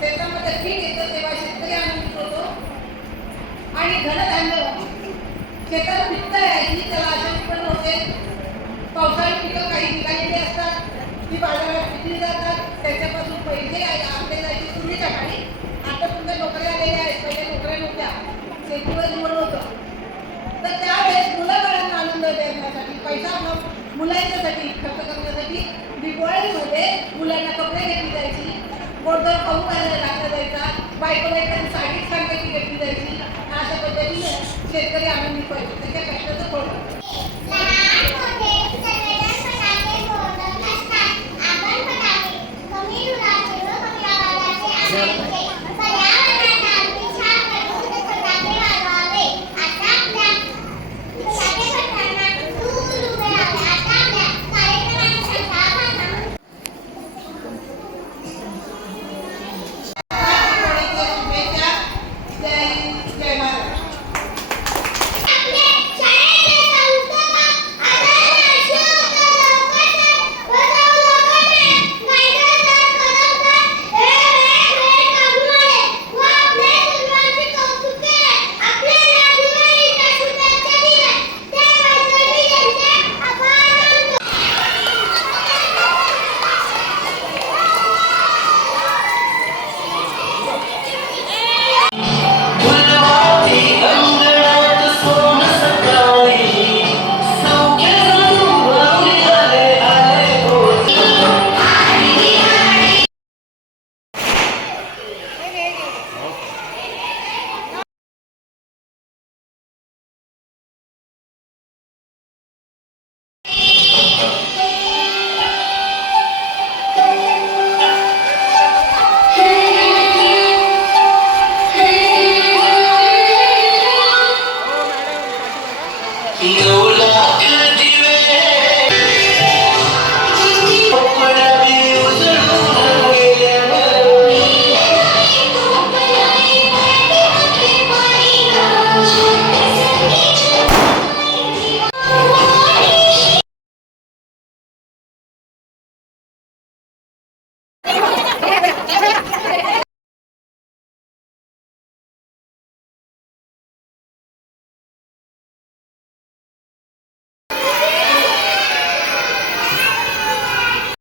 शेतामध्ये ठीक येतं तेव्हा शेतकरी आनंदित होतो आणि धनधान्य शेतात पिकता यायची त्याला असे उत्पन्न होते. पावसाळी पिकं काही निघालेली असतात. ती बाजारात विकली जातात. त्याच्यापासून पैसे आपले जायचे पूर्वीच्या काळी. आता तुमच्या नोकऱ्या आलेल्या आहेत. पहिल्या नोकऱ्या नव्हत्या. शेतीवर निवड होतं तर त्यावेळेस मुलं बाळांना आनंद देण्यासाठी पैसा मुलांच्यासाठी खर्च करण्यासाठी दिवाळीमध्ये मुलांना कपडे घेतले जायची गोडधोड खाऊ खायला टाकला जायचा बायकोला एखादी साडी सांगायची घेतली जायची. अशा पद्धतीने शेतकरी आनंदी पाहिजे त्याच्या कष्टाचं फळ.